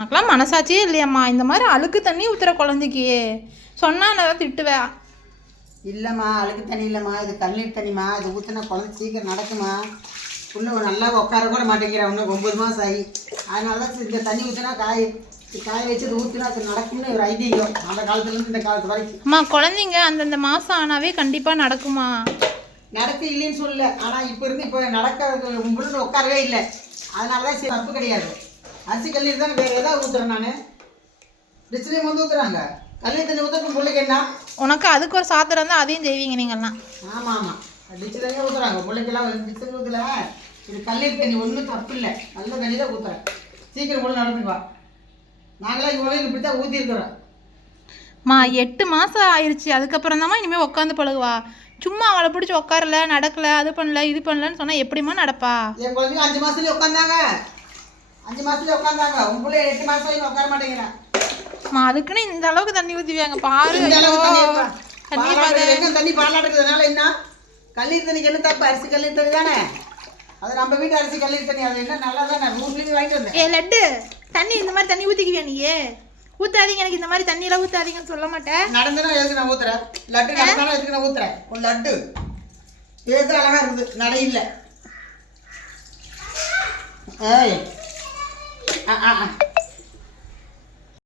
எனக்கெல்லாம் மனசாட்சியே இல்லையம்மா, இந்த மாதிரி அழுக்கு தண்ணி ஊற்றுற குழந்தைக்கு சொன்னால் நான் திட்டுவேன். இல்லைம்மா, அழுக்கு தண்ணி இல்லைம்மா, இது கண்ணீர் தண்ணிம்மா. இது ஊற்றினா குழந்தை சீக்கிரம் நடக்குமா. இன்னும் நல்லா உட்கார கூட மாட்டேங்கிறேன், இன்னும் 9 மாதம் ஆகி. அதனால தான் இந்த தண்ணி ஊற்றினா காய வச்சு இது ஊற்றினா அது நடக்கும்னு ஒரு ஐதீகம் அந்த காலத்துலேருந்து இந்த காலத்து வரைக்கும். அம்மா குழந்தைங்க அந்தந்த மாதம் ஆனாவே கண்டிப்பாக நடக்குமா? நடக்க இல்லைன்னு சொல்லல, ஆனால் இப்போ நடக்கிறது முழுன்னு உட்காரவே இல்லை. அதனால தான் சரி, தப்பு கிடையாது. அரிசி கல்லீர் தானே, வேறு ஏதாவது ஊற்றுறேன் நான். டிச்சிலையும் வந்து ஊற்றுறாங்க, கல்லீர் தண்ணி ஊற்றுறதுக்கு பிள்ளைக்கு என்ன? உனக்கு அதுக்கு ஒரு சாத்திரம் தான், அதையும் செய்வீங்க நீங்கள்லாம். ஆமாம் ஆமாம், டிச்சிலையும் ஊற்றுறாங்க பிள்ளைக்கெல்லாம். டிச்சில் ஊற்றல, இது கல்லீர் தண்ணி ஒன்றும் தப்பு இல்லை, நல்ல தண்ணி தான் ஊற்றுறேன். சீக்கிரம் கூட நடந்துக்குவா. நாங்களாம் இங்கே இப்படி தான் ஊற்றிருக்கிறோம். 8 மாதம் ஆயிடுச்சு, அதுக்கப்புறம் தாம்மா இனிமேல் உட்காந்து பழகுவா. சும்மா அவளை பிடிச்சி உட்காரல, நடக்கல, அது பண்ணல இது பண்ணலன்னு சொன்னால் எப்படிம்மா நடப்பா? என் குழந்தைங்க 5 மாதத்துலேயே உட்காந்தாங்க, 5 மாதத்துலேயே உட்காந்தாங்க. உங்களே 8 மாதம் வரைக்கும் உட்கார மாட்டேங்கிறேன். அதுக்குன்னு இந்த அளவுக்கு தண்ணி ஊற்றுவாங்க பாரு. தண்ணி பாலாடுறதுனால என்ன? கல்லீர் தண்ணிக்கு என்ன தப்பு? அரிசி கல்லீர் தண்ணி தானே அது, நம்ம வீட்டு அரிசி கல்லீர் தண்ணி. அது என்ன நல்லா தான் நான் ஊர்லேருந்து வாங்கிட்டு வந்தேன். லட்டு தண்ணி இந்த மாதிரி தண்ணி ஊற்றிக்குவியா நீயே? ஊற்றாதீங்க, எனக்கு இந்த மாதிரி தண்ணியெல்லாம் ஊற்றாதீங்கன்னு சொல்ல மாட்டேன். நடந்துனா எதுக்கு நான் ஊற்றுறேன்? லட்டு நடந்தாலும் எதுக்கு நான் ஊற்றுறேன்? ஒரு லட்டு எது அழகாக இருக்குது, நடை இல்லை. ஏய்